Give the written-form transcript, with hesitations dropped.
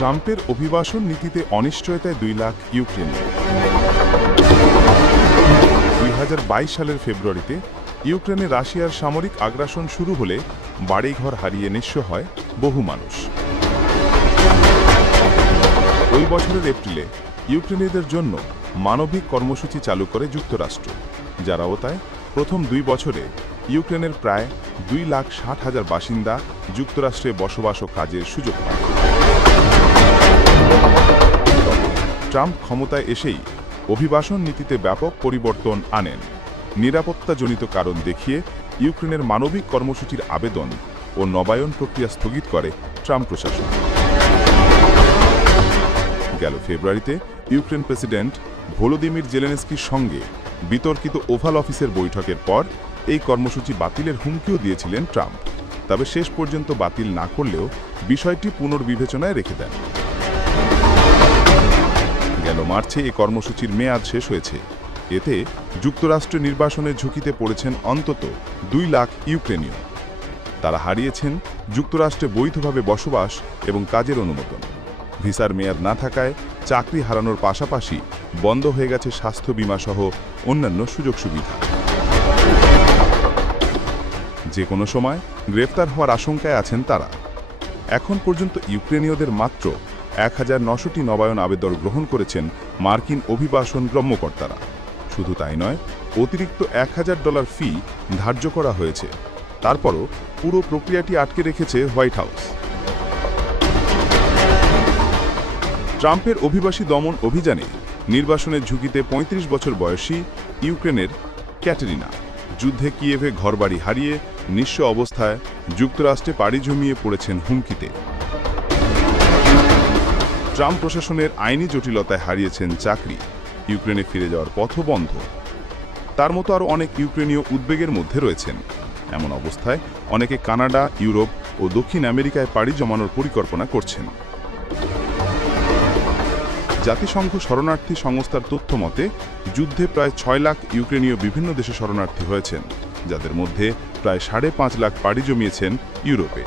ট্রাম্পের অভিবাসন নীতিতে অনিশ্চয়তায় 2 লাখ ইউক্রেনীয়। 2022 সালের ফেব্রুয়ারিতে ইউক্রেনে রাশিয়ার সামরিক আগ্রাসন শুরু হলে বাড়িঘর হারিয়ে নিঃস্ব হয় বহু মানুষ। ওই বছরের এপ্রিলে ইউক্রেনীয়দের জন্য মানবিক কর্মসূচি চালু করে যুক্তরাষ্ট্র, যার আওতায় প্রথম 2 বছরে ইউক্রেনের প্রায় 2,60,000 বাসিন্দা যুক্তরাষ্ট্রে বসবাস ও কাজের সুযোগ পায়। ট্রাম্প ক্ষমতায় এসেই অভিবাসন নীতিতে ব্যাপক পরিবর্তন আনেন। নিরাপত্তাজনিত কারণ দেখিয়ে ইউক্রেনের মানবিক কর্মসূচির আবেদন ও নবায়ন প্রক্রিয়া স্থগিত করে ট্রাম্প প্রশাসন। গেল ফেব্রুয়ারিতে ইউক্রেন প্রেসিডেন্ট ভলোদিমির জেলেনস্কির সঙ্গে বিতর্কিত ওভাল অফিসের বৈঠকের পর এই কর্মসূচি বাতিলের হুমকিও দিয়েছিলেন ট্রাম্প, তবে শেষ পর্যন্ত বাতিল না করলেও বিষয়টি পুনর্বিবেচনায় রেখে দেন। গেল মার্চে এই কর্মসূচির মেয়াদ শেষ হয়েছে। এতে যুক্তরাষ্ট্র নির্বাসনের ঝুঁকিতে পড়েছেন অন্তত 2 লাখ ইউক্রেনীয়। তারা হারিয়েছেন যুক্তরাষ্ট্রে বৈধভাবে বসবাস এবং কাজের অনুমোদন। ভিসার মেয়াদ না থাকায় চাকরি হারানোর পাশাপাশি বন্ধ হয়ে গেছে স্বাস্থ্য বীমা সহ অন্যান্য সুযোগ সুবিধা। যে কোনো সময় গ্রেফতার হওয়ার আশঙ্কায় আছেন তারা। এখন পর্যন্ত ইউক্রেনীয়দের মাত্র 1,900টি নবায়ন আবেদন গ্রহণ করেছেন মার্কিন অভিবাসন কর্মকর্তারা। শুধু তাই নয়, অতিরিক্ত $1,000 ফি ধার্য করা হয়েছে। তারপরও পুরো প্রক্রিয়াটি আটকে রেখেছে হোয়াইট হাউস। ট্রাম্পের অভিবাসী দমন অভিযানে নির্বাসনের ঝুঁকিতে 35 বছর বয়সী ইউক্রেনের ক্যাটেরিনা যুদ্ধে কিয়েভে ঘরবাড়ি হারিয়ে নিঃস্ব অবস্থায় যুক্তরাষ্ট্রে পাড়ি জমিয়ে পড়েছেন হুমকিতে। ট্রাম্প প্রশাসনের আইনি জটিলতায় হারিয়েছেন চাকরি, ইউক্রেনে ফিরে যাওয়ার পথও বন্ধ। তার মতো আরও অনেক ইউক্রেনীয় উদ্বেগের মধ্যে রয়েছেন। এমন অবস্থায় অনেকে কানাডা, ইউরোপ ও দক্ষিণ আমেরিকায় পাড়ি জমানোর পরিকল্পনা করছেন। জাতিসংঘ শরণার্থী সংস্থার তথ্য মতে যুদ্ধে প্রায় 6 লাখ ইউক্রেনীয় বিভিন্ন দেশে শরণার্থী হয়েছেন, যাদের মধ্যে প্রায় 5.5 লাখ পাড়ি জমিয়েছেন ইউরোপে।